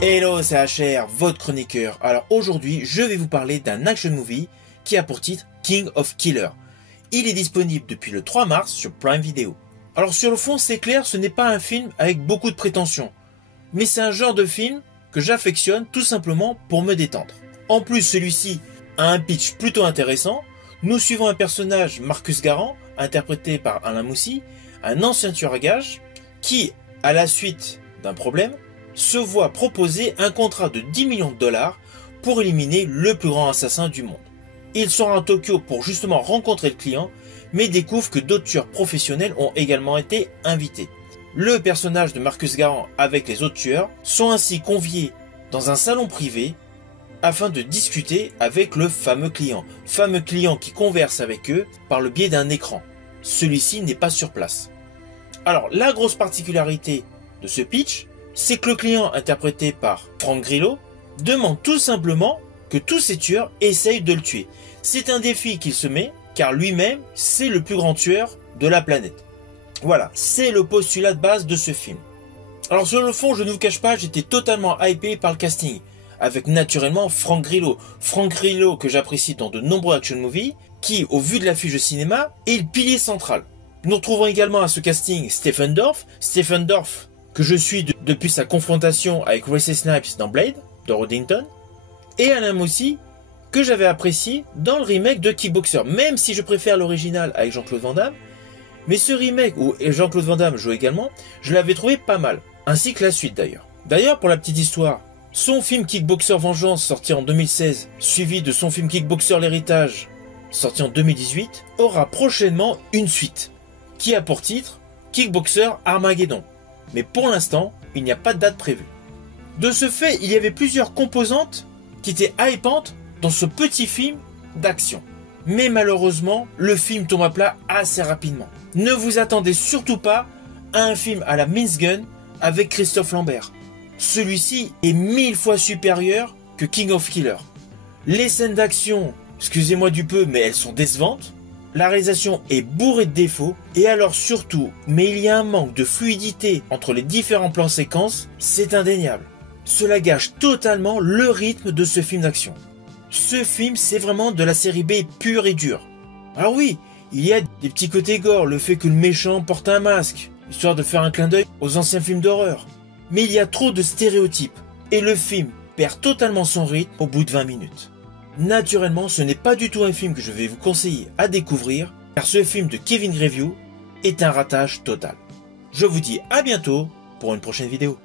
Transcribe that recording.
Hello, c'est HR, votre chroniqueur. Alors aujourd'hui, je vais vous parler d'un action movie qui a pour titre King of Killers. Il est disponible depuis le 3 mars sur Prime Video. Alors sur le fond, c'est clair, ce n'est pas un film avec beaucoup de prétentions. Mais c'est un genre de film que j'affectionne tout simplement pour me détendre. En plus, celui-ci a un pitch plutôt intéressant. Nous suivons un personnage, Marcus Garand, interprété par Alain Moussy, un ancien tueur à gages, qui, à la suite d'un problème, se voit proposer un contrat de 10 millions de dollars pour éliminer le plus grand assassin du monde. Il sera à Tokyo pour justement rencontrer le client, mais découvre que d'autres tueurs professionnels ont également été invités. Le personnage de Marcus Garand avec les autres tueurs sont ainsi conviés dans un salon privé afin de discuter avec le fameux client qui converse avec eux par le biais d'un écran. Celui-ci n'est pas sur place. Alors la grosse particularité de ce pitch, c'est que le client, interprété par Frank Grillo, demande tout simplement que tous ces tueurs essayent de le tuer. C'est un défi qu'il se met, car lui-même, c'est le plus grand tueur de la planète. Voilà, c'est le postulat de base de ce film. Alors sur le fond, je ne vous cache pas, j'étais totalement hypé par le casting, avec naturellement Frank Grillo. Frank Grillo que j'apprécie dans de nombreux action movies, qui, au vu de l'affiche de cinéma, est le pilier central. Nous retrouvons également à ce casting Stephen Dorff, que je suis depuis sa confrontation avec Wesley Snipes dans Blade, de Reddington, et Alain Moussy, que j'avais apprécié dans le remake de Kickboxer, même si je préfère l'original avec Jean-Claude Van Damme, mais ce remake, où Jean-Claude Van Damme joue également, je l'avais trouvé pas mal, ainsi que la suite d'ailleurs. D'ailleurs, pour la petite histoire, son film Kickboxer Vengeance, sorti en 2016, suivi de son film Kickboxer L'Héritage, sorti en 2018, aura prochainement une suite, qui a pour titre Kickboxer Armageddon. Mais pour l'instant, il n'y a pas de date prévue. De ce fait, il y avait plusieurs composantes qui étaient hypantes dans ce petit film d'action. Mais malheureusement, le film tombe à plat assez rapidement. Ne vous attendez surtout pas à un film à la Vince Gunn avec Christophe Lambert. Celui-ci est 1000 fois supérieur que King of Killers. Les scènes d'action, excusez-moi du peu, mais elles sont décevantes. La réalisation est bourrée de défauts, et alors surtout, mais il y a un manque de fluidité entre les différents plans séquences, c'est indéniable. Cela gâche totalement le rythme de ce film d'action. Ce film, c'est vraiment de la série B pure et dure. Alors oui, il y a des petits côtés gore, le fait que le méchant porte un masque, histoire de faire un clin d'œil aux anciens films d'horreur. Mais il y a trop de stéréotypes, et le film perd totalement son rythme au bout de 20 minutes. Naturellement, ce n'est pas du tout un film que je vais vous conseiller à découvrir, car ce film de Kevin Grevioux est un ratage total. Je vous dis à bientôt pour une prochaine vidéo.